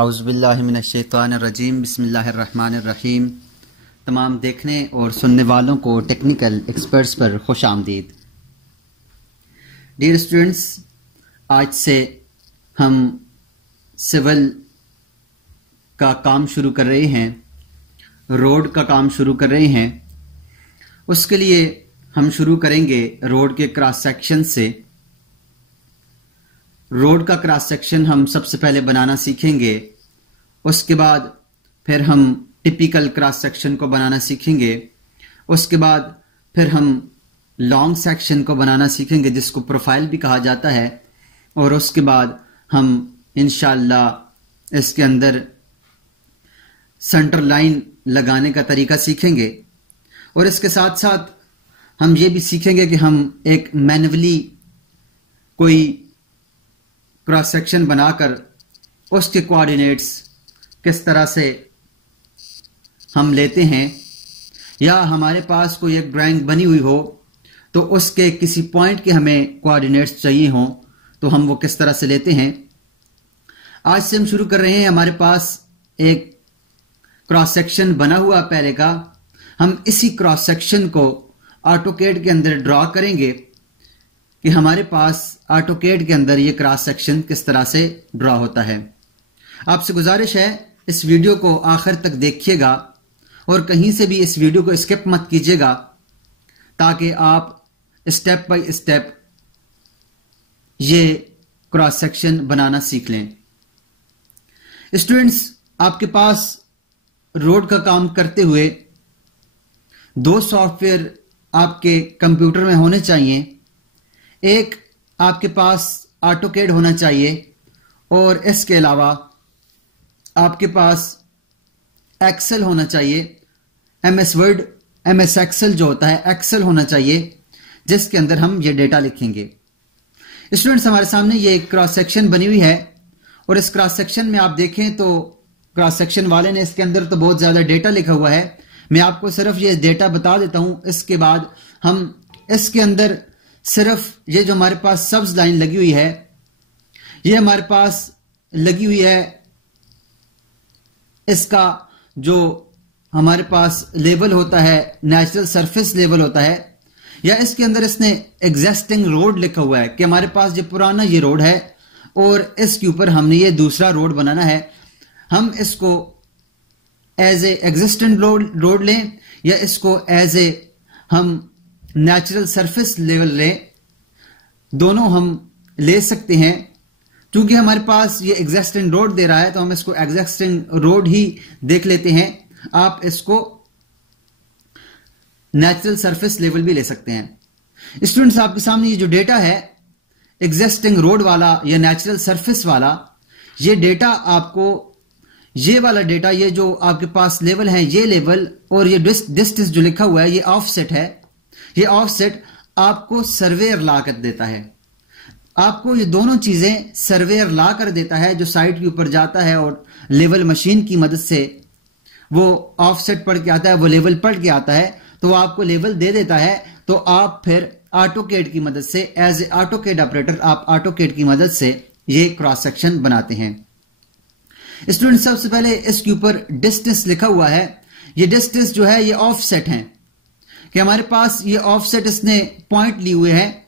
औज़ुबिल्लाहि मिनश्शैतानिर्रजीम बिस्मिल्लाहिर्रहमानिर्रहीम। तमाम देखने और सुनने वालों को टेक्निकल एक्सपर्ट्स पर खुश आमदीद। डियर स्टूडेंट्स, आज से हम सिविल का काम शुरू कर रहे हैं, रोड का काम शुरू कर रहे हैं। उसके लिए हम शुरू करेंगे रोड के क्रॉस सेक्शन से। रोड का क्रॉस सेक्शन हम सबसे पहले बनाना सीखेंगे, उसके बाद फिर हम टिपिकल क्रॉस सेक्शन को बनाना सीखेंगे, उसके बाद फिर हम लॉन्ग सेक्शन को बनाना सीखेंगे जिसको प्रोफाइल भी कहा जाता है, और उसके बाद हम इंशाअल्लाह इसके अंदर सेंटर लाइन लगाने का तरीका सीखेंगे। और इसके साथ साथ हम ये भी सीखेंगे कि हम एक मैन्युअली कोई क्रॉस सेक्शन बनाकर उसके कोऑर्डिनेट्स किस तरह से हम लेते हैं, या हमारे पास कोई एक ड्राइंग बनी हुई हो तो उसके किसी पॉइंट के हमें कोऑर्डिनेट्स चाहिए हों तो हम वो किस तरह से लेते हैं। आज से हम शुरू कर रहे हैं। हमारे पास एक क्रॉस सेक्शन बना हुआ पहले का, हम इसी क्रॉस सेक्शन को ऑटोकैड के अंदर ड्रॉ करेंगे कि हमारे पास ऑटोकैड के अंदर ये क्रॉस सेक्शन किस तरह से ड्रॉ होता है। आपसे गुजारिश है इस वीडियो को आखिर तक देखिएगा और कहीं से भी इस वीडियो को स्किप मत कीजिएगा, ताकि आप स्टेप बाय स्टेप ये क्रॉस सेक्शन बनाना सीख लें। स्टूडेंट्स, आपके पास रोड का काम करते हुए दो सॉफ्टवेयर आपके कंप्यूटर में होने चाहिए। एक आपके पास ऑटोकैड होना चाहिए और इसके अलावा आपके पास एक्सेल होना चाहिए। एमएस वर्ड, एमएस एक्सेल जो होता है, एक्सेल होना चाहिए जिसके अंदर हम ये डेटा लिखेंगे। स्टूडेंट्स, हमारे सामने ये क्रॉस सेक्शन बनी हुई है और इस क्रॉस सेक्शन में आप देखें तो क्रॉस सेक्शन वाले ने इसके अंदर तो बहुत ज्यादा डेटा लिखा हुआ है। मैं आपको सिर्फ ये डेटा बता देता हूं, इसके बाद हम इसके अंदर सिर्फ ये जो हमारे पास सब्ज लाइन लगी हुई है, ये हमारे पास लगी हुई है। इसका जो हमारे पास लेवल होता है, नेचुरल सरफेस लेवल होता है, या इसके अंदर इसने एग्जिस्टिंग रोड लिखा हुआ है कि हमारे पास जो पुराना ये रोड है और इसके ऊपर हमने ये दूसरा रोड बनाना है। हम इसको एज ए एग्जिस्टिंग रोड लें या इसको एज ए हम नेचुरल सरफेस लेवल लें, दोनों हम ले सकते हैं। क्योंकि हमारे पास ये एग्जिस्टिंग रोड दे रहा है तो हम इसको एग्जिस्टिंग रोड ही देख लेते हैं। आप इसको नेचुरल सरफेस लेवल भी ले सकते हैं। स्टूडेंट्स, आपके सामने ये जो डेटा है एग्जिस्टिंग रोड वाला या नेचुरल सरफेस वाला, ये डेटा आपको, ये वाला डेटा, ये जो आपके पास लेवल है, ये लेवल और ये डिस्टेंस जो लिखा हुआ है, ये ऑफसेट है। ये ऑफसेट आपको सर्वेयर ला कर देता है। आपको ये दोनों चीजें सर्वेयर ला कर देता है, जो साइट के ऊपर जाता है और लेवल मशीन की मदद से वो ऑफसेट पढ़ के आता है, वो लेवल पढ़ के आता है, तो वो आपको लेवल दे देता है। तो आप फिर ऑटोकैड की मदद से, एज ए ऑटोकैड ऑपरेटर, आप ऑटोकैड की मदद से ये क्रॉस सेक्शन बनाते हैं। स्टूडेंट, सबसे पहले इसके ऊपर डिस्टेंस लिखा हुआ है। ये डिस्टेंस जो है ये ऑफसेट है कि हमारे पास ये ऑफसेट इसने पॉइंट लिए हुए हैं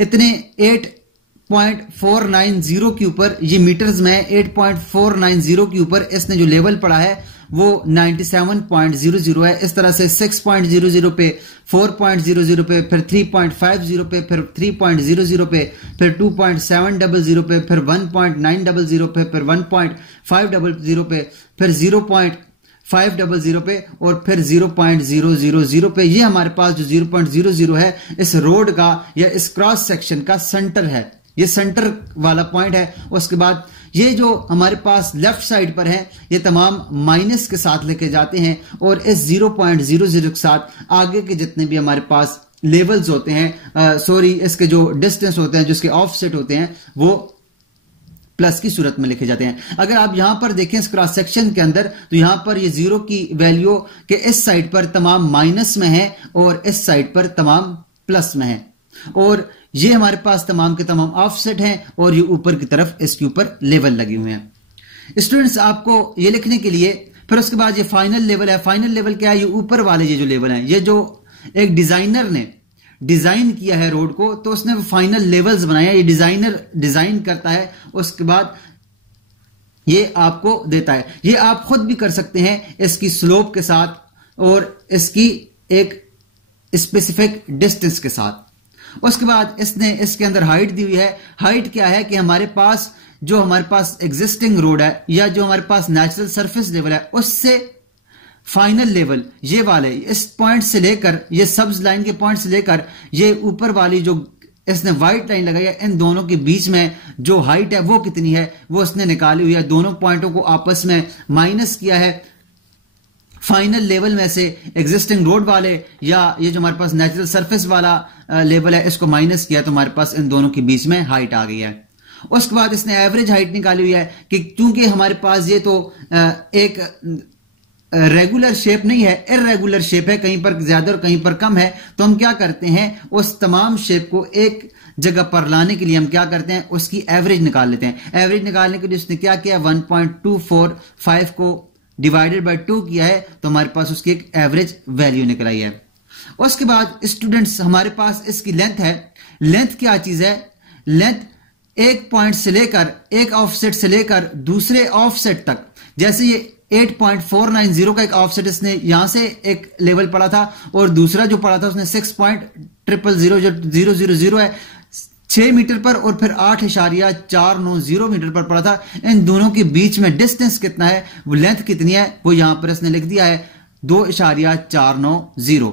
इतने 8.490 के ऊपर, ये मीटर्स में 8.490 के ऊपर इसने जो लेवल पड़ा है वो 97.00 है। इस तरह से 6.00 पे, 4.00 पे, फिर 3.50 पे, फिर 3.00 पे, फिर 2.700 पे, फिर 1.900 पे, फिर 1.500 पे, फिर 0.500 पे और फिर 0.000 पे। ये हमारे पास जो 0.00 है इस रोड का या इस क्रॉस सेक्शन का सेंटर है, ये सेंटर वाला पॉइंट है। उसके बाद ये जो हमारे पास लेफ्ट साइड पर है ये तमाम माइनस के साथ लेके जाते हैं और इस 0.00 के साथ आगे के जितने भी हमारे पास लेवल्स होते हैं, इसके जो डिस्टेंस होते हैं, जिसके ऑफसेट होते हैं, वो प्लस की सूरत में लिखे जाते हैं। अगर आप यहां पर देखें इस क्रॉस सेक्शन के अंदर, तो यहां पर ये 0 की वैल्यू के इस साइड पर तमाम माइनस में है और इस साइड पर तमाम प्लस में है। और ये हमारे पास तमाम के तमाम ऑफसेट हैं और ये ऊपर की तरफ इसके ऊपर लेवल लगे हुए हैं। स्टूडेंट्स आपको ये लिखने के लिए फिर उसके बाद ये फाइनल लेवल है। फाइनल लेवल क्या है? ये ऊपर वाले ये जो लेवल है, ये जो एक डिजाइनर ने डिजाइन किया है रोड को, तो उसने फाइनल लेवल्स बनाया। ये डिजाइनर डिजाइन करता है, उसके बाद ये आपको देता है। ये आप खुद भी कर सकते हैं इसकी स्लोप के साथ और इसकी एक स्पेसिफिक डिस्टेंस के साथ। उसके बाद इसने इसके अंदर हाइट दी हुई है। हाइट क्या है कि हमारे पास जो हमारे पास एग्जिस्टिंग रोड है या जो हमारे पास नेचुरल सरफेस लेवल है, उससे फाइनल लेवल ये वाले इस पॉइंट से लेकर, ये सब्ज लाइन के पॉइंट से लेकर ये ऊपर वाली जो इसने व्हाइट लाइन लगाई है, इन दोनों के बीच में जो हाइट है वो कितनी है वो उसने निकाली हुई है। दोनों पॉइंटों को आपस में माइनस किया है। फाइनल लेवल में से एग्जिस्टिंग रोड वाले या ये जो हमारे पास नेचुरल सरफेस वाला लेवल है, इसको माइनस किया तो हमारे पास इन दोनों के बीच में हाइट आ गई है। उसके बाद इसने एवरेज हाइट निकाली हुई है कि क्योंकि हमारे पास ये तो एक रेगुलर शेप नहीं है, इररेगुलर शेप है, कहीं पर ज्यादा और कहीं पर कम है, तो हम क्या करते हैं उस तमाम शेप को एक जगह पर लाने के लिए हम क्या करते हैं उसकी एवरेज निकाल लेते हैं। एवरेज निकालने के लिए उसने क्या किया, 1.245 को डिवाइडेड बाय 2 किया है, तो हमारे पास उसकी एक एवरेज वैल्यू निकल आई है। उसके बाद स्टूडेंट्स हमारे पास इसकी लेंथ है। लेंथ क्या चीज है? लेंथ एक पॉइंट से लेकर, एक ऑफसेट से लेकर दूसरे ऑफसेट तक, जैसे ये 8.490 का एक ऑफसेट इसने यहां से एक लेवल पढ़ा था और दूसरा जो पढ़ा था उसने 6.00000 है 6 मीटर पर, और फिर 8.490 मीटर पर पढ़ा था। इन दोनों के बीच में डिस्टेंस कितना है, वो लेंथ कितनी है, वो यहां पर इसने लिख दिया है 2.490।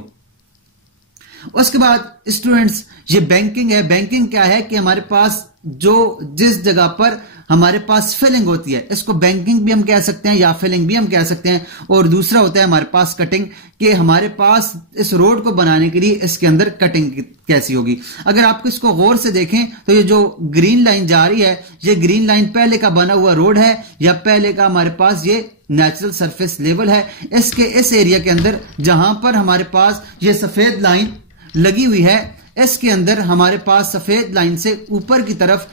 उसके बाद स्टूडेंट्स ये बैंकिंग है। बैंकिंग क्या है कि हमारे पास जो जिस जगह पर हमारे पास फिलिंग होती है, इसको बैंकिंग भी हम कह सकते हैं या फिलिंग भी हम कह सकते हैं। और दूसरा होता है हमारे पास कटिंग, कि हमारे पास इस रोड को बनाने के लिए इसके अंदर कटिंग कैसी होगी। अगर आप इसको गौर से देखें तो ये जो ग्रीन लाइन जा रही है, ये ग्रीन लाइन पहले का बना हुआ रोड है या पहले का हमारे पास ये नेचुरल सरफेस लेवल है। इसके इस एरिया के अंदर जहां पर हमारे पास ये सफेद लाइन लगी हुई है, इसके अंदर हमारे पास सफेद लाइन से ऊपर की तरफ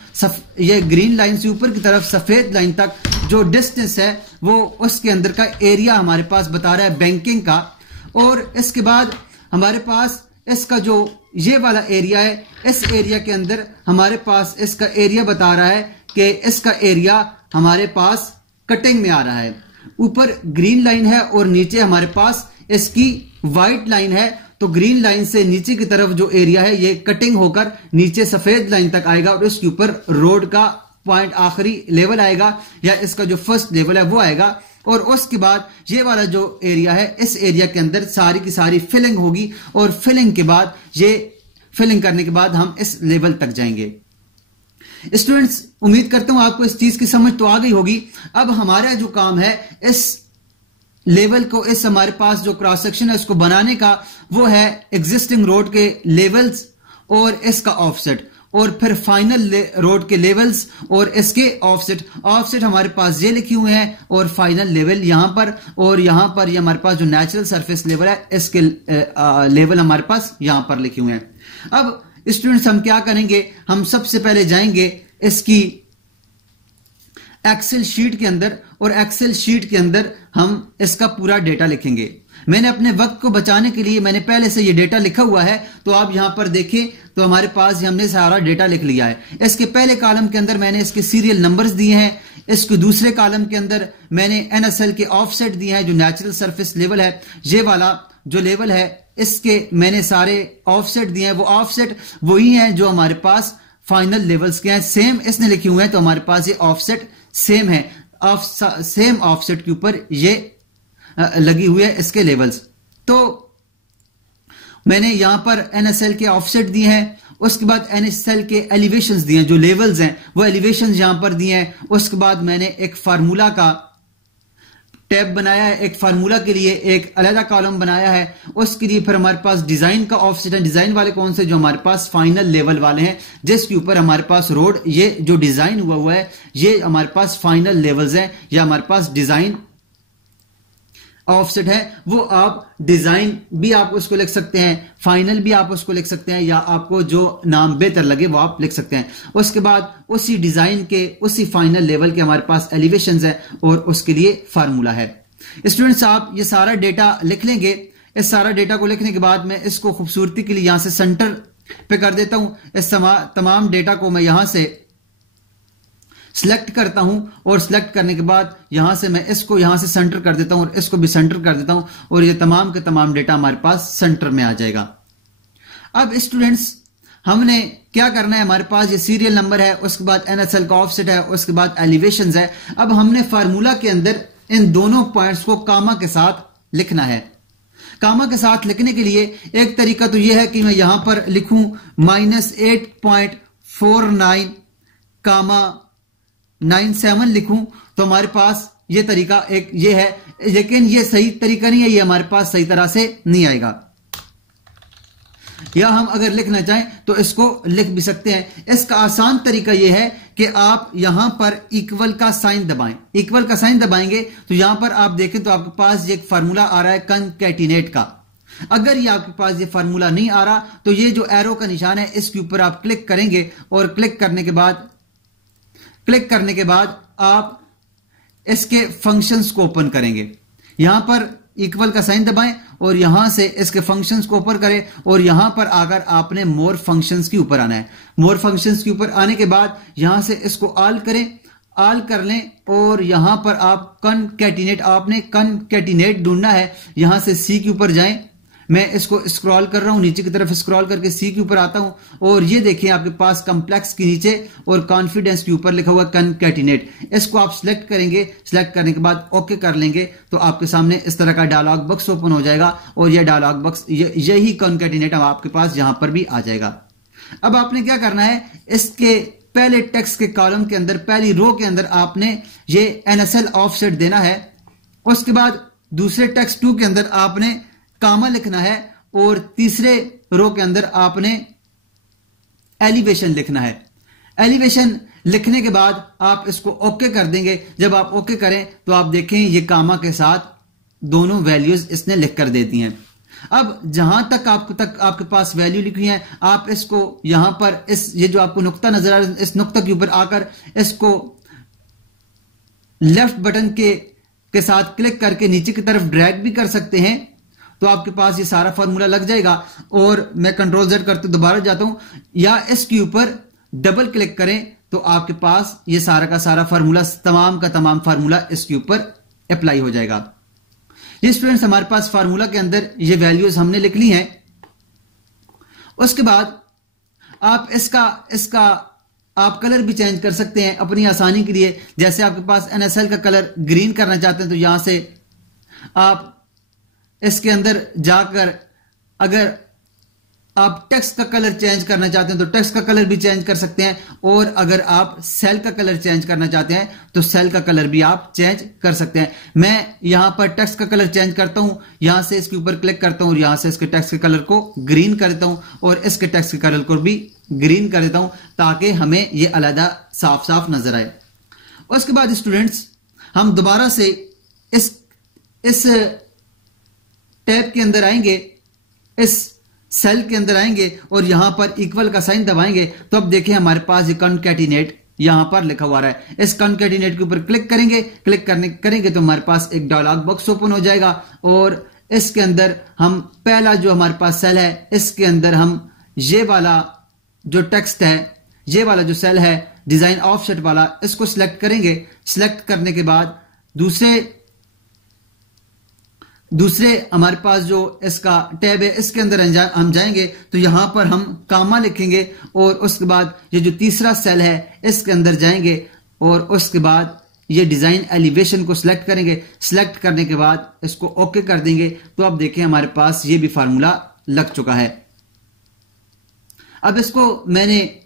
ये ग्रीन लाइन से ऊपर की तरफ सफेद लाइन तक जो डिस्टेंस है वो उसके अंदर का एरिया हमारे पास बता रहा है बैंकिंग का। और इसके बाद हमारे पास इसका जो ये वाला एरिया है, इस एरिया के अंदर हमारे पास इसका एरिया बता रहा है कि इसका एरिया हमारे पास कटिंग में आ रहा है। ऊपर ग्रीन लाइन है और नीचे हमारे पास इसकी व्हाइट लाइन है, तो ग्रीन लाइन से नीचे की तरफ जो एरिया है ये कटिंग होकर नीचे सफेद लाइन तक आएगा और उसके ऊपर रोड का पॉइंट आखिरी लेवल आएगा या इसका जो फर्स्ट लेवल है वो आएगा। और उसके बाद ये वाला जो एरिया है, इस एरिया के अंदर सारी की सारी फिलिंग होगी और फिलिंग के बाद ये फिलिंग करने के बाद हम इस लेवल तक जाएंगे। स्टूडेंट्स उम्मीद करता हूं आपको इस चीज की समझ तो आ गई होगी। अब हमारा जो काम है इस लेवल को, इस हमारे पास जो क्रॉस सेक्शन है उसको बनाने का, वो है एग्जिस्टिंग रोड के लेवल्स और इसका ऑफसेट, और फिर फाइनल रोड के लेवल्स और इसके ऑफसेट। ऑफसेट हमारे पास ये लिखे हुए हैं और फाइनल लेवल यहां पर, और यहां पर ये हमारे पास जो नेचुरल सरफेस लेवल है इसके लेवल हमारे पास यहां पर लिखे हुए हैं। अब स्टूडेंट्स हम क्या करेंगे, हम सबसे पहले जाएंगे इसकी एक्सेल शीट के अंदर, और एक्सेल शीट के अंदर हम इसका पूरा डेटा लिखेंगे। मैंने अपने वक्त को बचाने के लिए मैंने पहले से ये डेटा लिखा हुआ है, तो आप यहां पर देखें तो हमारे पास हमने सारा डेटा लिख लिया है। इसके पहले कॉलम के अंदर मैंने इसके सीरियल नंबर्स दिए हैं, इसके दूसरे कॉलम के अंदर मैंने एनएसएल के ऑफसेट दिए हैं, जो नेचुरल सरफेस लेवल है, ये वाला जो लेवल है इसके मैंने सारे ऑफसेट दिए हैं। वो ऑफसेट वही हैं जो हमारे पास फाइनल लेवल्स के हैं, सेम इसने लिखे हुए हैं, तो हमारे पास ये ऑफसेट सेम है। सेम ऑफसेट के ऊपर ये लगी हुई है इसके लेवल्स। तो मैंने यहां पर एनएसएल के ऑफसेट दिए हैं, उसके बाद एनएसएल के एलिवेशंस दिए हैं, जो लेवल्स हैं वो एलिवेशंस यहां पर दिए हैं। उसके बाद मैंने एक फार्मूला का टैब बनाया है, एक फार्मूला के लिए एक अलग कॉलम बनाया है। उसके लिए फिर हमारे पास डिजाइन का ऑफसेट है। डिजाइन वाले कौन से, जो हमारे पास फाइनल लेवल वाले हैं, जिसके ऊपर हमारे पास रोड ये जो डिजाइन हुआ है ये हमारे पास फाइनल लेवल्स हैं या हमारे पास डिजाइन ऑफसेट है वो आप डिजाइन भी आप उसको लिख सकते हैं, फाइनल भी आप उसको लिख सकते हैं, या आपको जो नाम बेहतर लगे वो आप लिख सकते हैं। उसके बाद उसी डिजाइन के उसी फाइनल लेवल के हमारे पास एलिवेशंस है और उसके लिए फार्मूला है। स्टूडेंट्स आप ये सारा डेटा लिख लेंगे। इस सारा डेटा को लिखने के बाद मैं इसको खूबसूरती के लिए यहां से सेंटर पे कर देता हूं। इस तमाम डेटा को मैं यहां से सिलेक्ट करता हूं और सिलेक्ट करने के बाद यहां से मैं इसको यहां से सेंटर कर देता हूं और इसको भी सेंटर कर देता हूं और ये तमाम के तमाम डेटा हमारे पास सेंटर में आ जाएगा। अब स्टूडेंट्स हमने क्या करना है, हमारे पास ये सीरियल नंबर है, उसके बाद NSL का ऑफसेट है, उसके बाद एलिवेशंस है। अब हमने फार्मूला के अंदर इन दोनों पॉइंट्स को कामा के साथ लिखना है। कामा के साथ लिखने के लिए एक तरीका तो यह है कि मैं यहां पर लिखूं -8.49 कामा 97 लिखूं, तो हमारे पास ये तरीका एक ये है, लेकिन ये सही तरीका नहीं है, ये हमारे पास सही तरह से नहीं आएगा। या हम अगर लिखना चाहें तो इसको लिख भी सकते हैं। इसका आसान तरीका यह है कि आप यहां पर इक्वल का साइन दबाएं। इक्वल का साइन दबाएंगे तो यहां पर आप देखें तो आपके पास ये फार्मूला आ रहा है कॉन्कैटिनेट का। अगर ये आपके पास ये फार्मूला नहीं आ रहा तो ये जो एरो का निशान है इसके ऊपर आप क्लिक करेंगे और क्लिक करने के बाद आप इसके फंक्शंस को ओपन करेंगे। यहां पर इक्वल का साइन दबाएं और यहां से इसके फंक्शंस को ऊपर करें और यहां पर आकर आपने मोर फंक्शंस के ऊपर आना है। मोर फंक्शंस के ऊपर आने के बाद यहां से इसको ऑल करें, ऑल कर लें और यहां पर आप आपने कॉन्कैटिनेट ढूंढना है। यहां से सी के ऊपर जाएं, मैं इसको स्क्रॉल कर रहा हूं, नीचे की तरफ स्क्रॉल करके सी के ऊपर आता हूं और ये देखिए आपके पास कॉम्प्लेक्स के नीचे और कॉन्फिडेंस के ऊपर लिखा हुआ कॉन्कैटिनेट। इसको आप सिलेक्ट करेंगे, सिलेक्ट करने के बाद ओके कर लेंगे तो आपके सामने इस तरह का डायलॉग बॉक्स ओपन हो जाएगा और यह डायलॉग बॉक्स यही कॉन्कैटिनेट आपके पास यहां पर भी आ जाएगा। अब आपने क्या करना है, इसके पहले टेक्स्ट के कॉलम के अंदर पहली रो के अंदर आपने ये NSL ऑफसेट देना है। उसके बाद दूसरे टेक्स्ट 2 के अंदर आपने कामा लिखना है और तीसरे रो के अंदर आपने एलिवेशन लिखना है। एलिवेशन लिखने के बाद आप इसको ओके कर देंगे। जब आप ओके करें तो आप देखें ये कामा के साथ दोनों वैल्यूज इसने लिख कर दे दी हैं। अब जहां तक आपके पास वैल्यू लिखी है आप इसको यहां पर ये जो आपको नुक्ता नजर आ रहा है इस नुक्ता के ऊपर आकर इसको लेफ्ट बटन के साथ क्लिक करके नीचे की तरफ ड्रैग भी कर सकते हैं तो आपके पास ये सारा फार्मूला लग जाएगा। और मैं कंट्रोल Z करते दोबारा जाता हूं या इसके ऊपर डबल क्लिक करें तो आपके पास ये सारा का सारा फार्मूला तमाम का तमाम फार्मूला इसके ऊपर अप्लाई हो जाएगा। ये स्टूडेंट्स हमारे पास फार्मूला के अंदर ये वैल्यूज हमने लिख ली हैं। उसके बाद आप इसका आप कलर भी चेंज कर सकते हैं अपनी आसानी के लिए। जैसे आपके पास NSL का कलर ग्रीन करना चाहते हैं तो यहां से आप इसके अंदर जाकर अगर आप टेक्स्ट का कलर चेंज करना चाहते हैं तो टेक्स्ट का कलर भी चेंज कर सकते हैं और अगर आप सेल का कलर चेंज करना चाहते हैं तो सेल का कलर भी आप चेंज कर सकते हैं। मैं यहां पर टेक्स्ट का कलर चेंज करता हूं, यहां से इसके ऊपर क्लिक करता हूं और यहां से इसके टेक्स्ट के कलर को ग्रीन कर देता हूं और इसके टेक्स्ट के कलर को भी ग्रीन कर देता हूं ताकि हमें यह अलग साफ साफ नजर आए। उसके बाद स्टूडेंट्स हम दोबारा से इस टैब के अंदर आएंगे, इस सेल के अंदर आएंगे और यहां पर इक्वल का साइन दबाएंगे तो अब देखें हमारे पास ये कॉन्कैटिनेट यहां पर लिखा हुआ है। इस कॉन्कैटिनेट के ऊपर क्लिक करेंगे, क्लिक करेंगे तो हमारे पास एक डायलॉग बॉक्स ओपन हो जाएगा और इसके अंदर हम पहला जो हमारे पास सेल है इसके अंदर हम ये वाला जो टेक्स्ट है, ये वाला जो सेल है डिजाइन ऑफसेट वाला, इसको सिलेक्ट करेंगे। सिलेक्ट करने के बाद दूसरे हमारे पास जो इसका टैब है इसके अंदर हम जाएंगे तो यहां पर हम कामा लिखेंगे और उसके बाद ये जो तीसरा सेल है इसके अंदर जाएंगे और उसके बाद ये डिजाइन एलिवेशन को सिलेक्ट करेंगे। सिलेक्ट करने के बाद इसको ओके कर देंगे तो अब देखें हमारे पास ये भी फार्मूला लग चुका है। अब इसको मैंने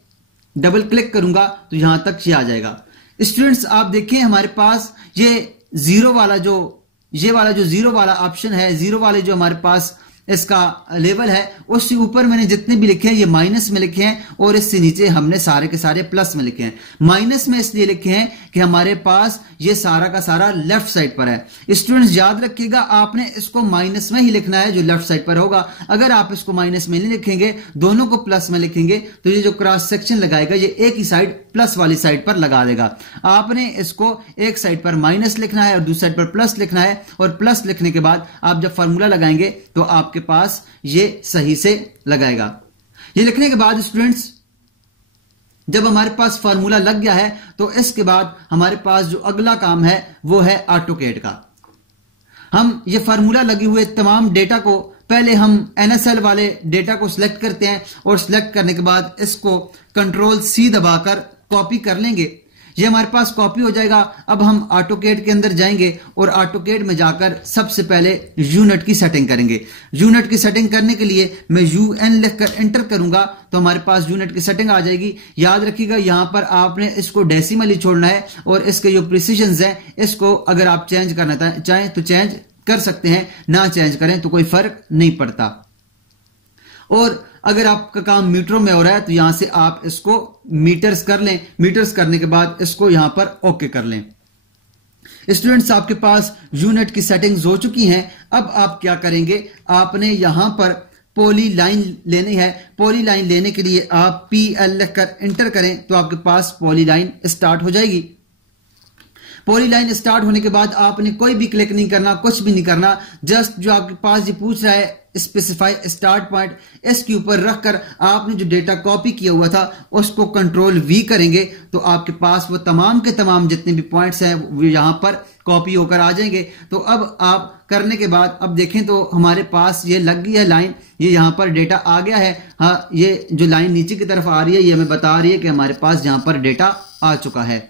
डबल क्लिक करूंगा तो यहां तक ये आ जाएगा। स्टूडेंट्स आप देखें हमारे पास ये जीरो वाला जो ऑप्शन है, जीरो वाले जो हमारे पास इसका लेवल है, उससे ऊपर मैंने जितने भी लिखे हैं ये माइनस में लिखे हैं और इससे नीचे हमने सारे के सारे प्लस में लिखे हैं। माइनस में इसलिए लिखे हैं कि हमारे पास ये सारा का सारा लेफ्ट साइड पर है। स्टूडेंट्स याद रखिएगा, आपने इसको माइनस में ही लिखना है जो लेफ्ट साइड पर होगा। अगर आप इसको माइनस में नहीं लिखेंगे, दोनों को प्लस में लिखेंगे, तो ये जो क्रॉस सेक्शन लगाएगा ये एक ही साइड प्लस वाली साइड पर लगा देगा। आपने इसको एक साइड पर माइनस लिखना है और दूसरी साइड पर प्लस लिखना है, और प्लस लिखने के बाद आप जब फॉर्मूला लगाएंगे तो आपके पास ये सही से लगाएगा। ये लिखने के बाद स्टूडेंट्स जब हमारे पास फॉर्मूला लग गया है तो इसके बाद हमारे पास जो अगला काम है वो है ऑटोकैड का। हम ये फॉर्मूला लगे हुए तमाम डेटा को पहले हम NSL वाले डेटा को सिलेक्ट करते हैं और सिलेक्ट करने के बाद इसको कंट्रोल C दबाकर कॉपी कर लेंगे। ये हमारे पास कॉपी हो जाएगा। अब हम ऑटोकैड के अंदर जाएंगे और ऑटोकैड में जाकर सबसे पहले यूनिट की सेटिंग करेंगे। यूनिट की सेटिंग करने के लिए मैं UN लिखकर एंटर करूंगा तो हमारे पास यूनिट की सेटिंग आ जाएगी। याद रखिएगा यहां पर आपने इसको डेसिमल ही छोड़ना है और इसके जो प्रिसीजन है इसको अगर आप चेंज करना चाहें तो चेंज कर सकते हैं, ना चेंज करें तो कोई फर्क नहीं पड़ता। और अगर आपका काम मीटरों में हो रहा है तो यहां से आप इसको मीटर्स कर लें। मीटर्स करने के बाद इसको यहां पर ओके कर लें। स्टूडेंट्स आपके पास यूनिट की सेटिंग्स हो चुकी हैं। अब आप क्या करेंगे, आपने यहां पर पॉली लाइन लेनी है। पॉली लाइन लेने के लिए आप PL लिखकर एंटर करें तो आपके पास पॉली लाइन स्टार्ट हो जाएगी। पॉली लाइन स्टार्ट होने के बाद आपने कोई भी क्लिक नहीं करना, कुछ भी नहीं करना। जस्ट जो आपके पास ये पूछ रहा है स्पेसिफाई स्टार्ट पॉइंट, इसके ऊपर रखकर आपने जो डेटा कॉपी किया हुआ था उसको कंट्रोल V करेंगे तो आपके पास वो तमाम के तमाम जितने भी पॉइंट्स हैं वो यहां पर कॉपी होकर आ जाएंगे। तो अब आप करने के बाद अब देखें तो हमारे पास ये लग गई है लाइन, ये यहां पर डेटा आ गया है। हाँ, ये जो लाइन नीचे की तरफ आ रही है ये हमें बता रही है कि हमारे पास यहां पर डेटा आ चुका है।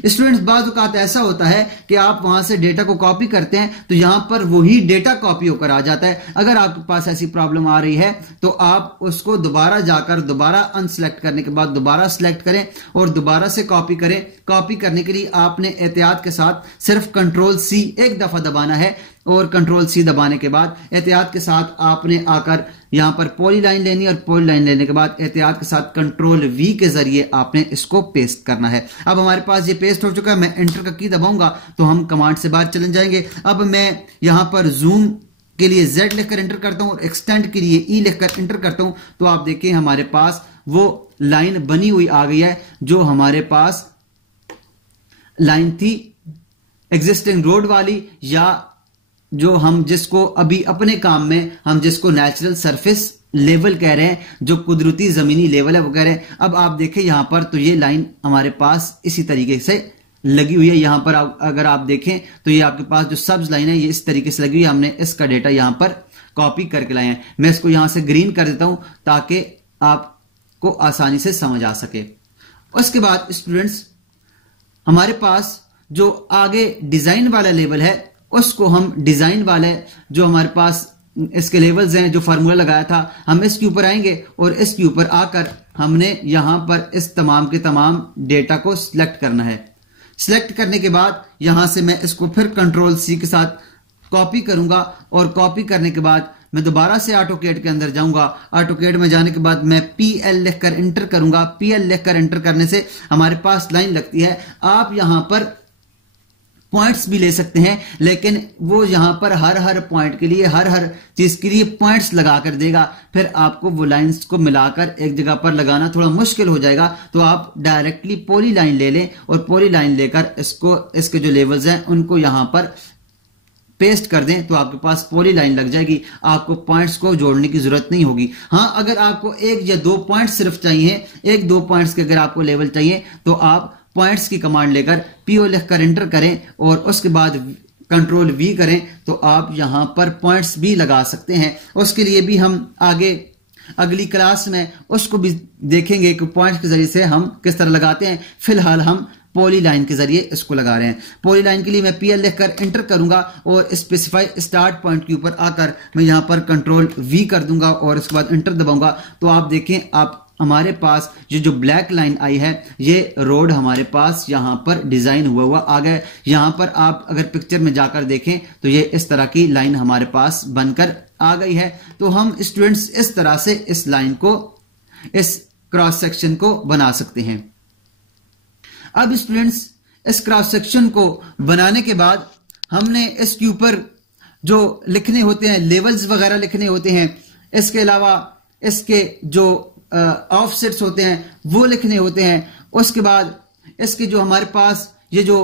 स्टूडेंट्स बाज़ औक़ात ऐसा होता है कि आप वहां से डेटा को कॉपी करते हैं तो यहां पर वही डेटा कॉपी होकर आ जाता है। अगर आपके पास ऐसी प्रॉब्लम आ रही है तो आप उसको दोबारा जाकर दोबारा अनसेलेक्ट करने के बाद दोबारा सेलेक्ट करें और दोबारा से कॉपी करें। कॉपी करने के लिए आपने एहतियात के साथ सिर्फ कंट्रोल C एक दफा दबाना है और कंट्रोल C दबाने के बाद एहतियात के साथ आपने आकर यहां पर पॉली लाइन लेनी और पॉली लाइन लेने के बाद एहतियात के साथ कंट्रोल V के जरिए आपने इसको पेस्ट करना है। अब हमारे पास ये पेस्ट हो चुका है। मैं एंटर का की दबाऊंगा तो हम कमांड से बाहर चले जाएंगे। अब मैं यहां पर जूम के लिए Z लिखकर एंटर करता हूं और एक्सटेंड के लिए E लिखकर एंटर करता हूं तो आप देखिए हमारे पास वो लाइन बनी हुई आ गई है जो हमारे पास लाइन थी एग्जिस्टिंग रोड वाली, या जो हम जिसको अभी अपने काम में हम जिसको नेचुरल सरफेस लेवल कह रहे हैं, जो कुदरती जमीनी लेवल है वो कह रहे हैं। अब आप देखें यहां पर तो ये लाइन हमारे पास इसी तरीके से लगी हुई है। यहां पर अगर आप देखें तो ये आपके पास जो सब्ज लाइन है ये इस तरीके से लगी हुई है। हमने इसका डेटा यहां पर कॉपी करके लाए हैं। मैं इसको यहां से ग्रीन कर देता हूं ताकि आपको आसानी से समझ आ सके। उसके बाद स्टूडेंट्स हमारे पास जो आगे डिजाइन वाला लेवल है उसको हम डिजाइन वाले जो हमारे पास इसके लेवल्स हैं, जो फार्मूला लगाया था, हम इसके ऊपर आएंगे और इसके ऊपर आकर हमने यहां पर इस तमाम के तमाम डेटा को सिलेक्ट करना है। सिलेक्ट करने के बाद यहां से मैं इसको फिर कंट्रोल C के साथ कॉपी करूंगा और कॉपी करने के बाद मैं दोबारा से ऑटोकैड के अंदर जाऊंगा। ऑटोकैड में जाने के बाद मैं PL लिखकर एंटर करूंगा। PL लिखकर एंटर करने से हमारे पास लाइन लगती है। आप यहां पर पॉइंट्स भी ले सकते हैं, लेकिन वो यहां पर हर पॉइंट के लिए हर चीज के लिए पॉइंट्स लगाकर देगा। फिर आपको वो लाइंस को मिलाकर एक जगह पर लगाना थोड़ा मुश्किल हो जाएगा। तो आप डायरेक्टली पॉली लाइन ले लें और पॉली लाइन लेकर इसको इसके जो लेवल्स हैं उनको यहां पर पेस्ट कर दें तो आपके पास पॉली लाइन लग जाएगी। आपको पॉइंट्स को जोड़ने की जरूरत नहीं होगी। हाँ, अगर आपको एक या दो पॉइंट्स सिर्फ चाहिए, एक दो पॉइंट्स के अगर आपको लेवल चाहिए तो आप पॉइंट्स की कमांड लेकर PO लिखकर एंटर करें और उसके बाद कंट्रोल V करें तो आप यहां पर पॉइंट्स भी लगा सकते हैं। उसके लिए भी हम आगे अगली क्लास में उसको भी देखेंगे कि पॉइंट्स के जरिए से हम किस तरह लगाते हैं। फिलहाल हम पॉली लाइन के जरिए इसको लगा रहे हैं। पॉली लाइन के लिए मैं PL लिखकर एंटर करूंगा और स्पेसिफाई स्टार्ट पॉइंट के ऊपर आकर मैं यहां पर कंट्रोल V कर दूंगा और उसके बाद एंटर दबाऊंगा तो आप देखें आप हमारे पास ये जो ब्लैक लाइन आई है ये रोड हमारे पास यहां पर डिजाइन हुआ आ गया। यहां पर आप अगर पिक्चर में जाकर देखें तो ये इस तरह की लाइन हमारे पास बनकर आ गई है। तो हम स्टूडेंट्स इस तरह से इस लाइन को, इस क्रॉस सेक्शन को बना सकते हैं। अब स्टूडेंट्स इस क्रॉस सेक्शन को बनाने के बाद हमने इसके ऊपर जो लिखने होते हैं, लेवल्स वगैरह लिखने होते हैं, इसके अलावा इसके जो ऑफसेट्स होते हैं वो लिखने होते हैं। उसके बाद इसके जो हमारे पास ये जो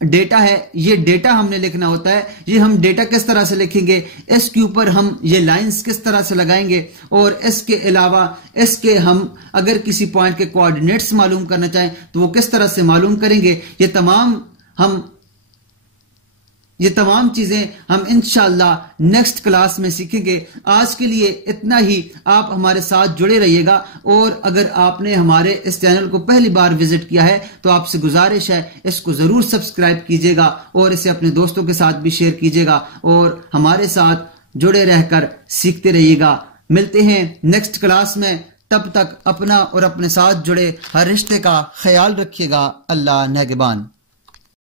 डेटा है, ये डेटा हमने लिखना होता है। ये हम डेटा किस तरह से लिखेंगे, इसके ऊपर हम ये लाइंस किस तरह से लगाएंगे, और इसके अलावा इसके हम अगर किसी पॉइंट के कोऑर्डिनेट्स मालूम करना चाहें तो वो किस तरह से मालूम करेंगे। ये तमाम चीजें हम इंशाअल्लाह नेक्स्ट क्लास में सीखेंगे। आज के लिए इतना ही। आप हमारे साथ जुड़े रहिएगा, और अगर आपने हमारे इस चैनल को पहली बार विजिट किया है तो आपसे गुजारिश है इसको जरूर सब्सक्राइब कीजिएगा और इसे अपने दोस्तों के साथ भी शेयर कीजिएगा, और हमारे साथ जुड़े रहकर सीखते रहिएगा। मिलते हैं नेक्स्ट क्लास में। तब तक अपना और अपने साथ जुड़े हर रिश्ते का ख्याल रखिएगा। अल्लाह नेगबान।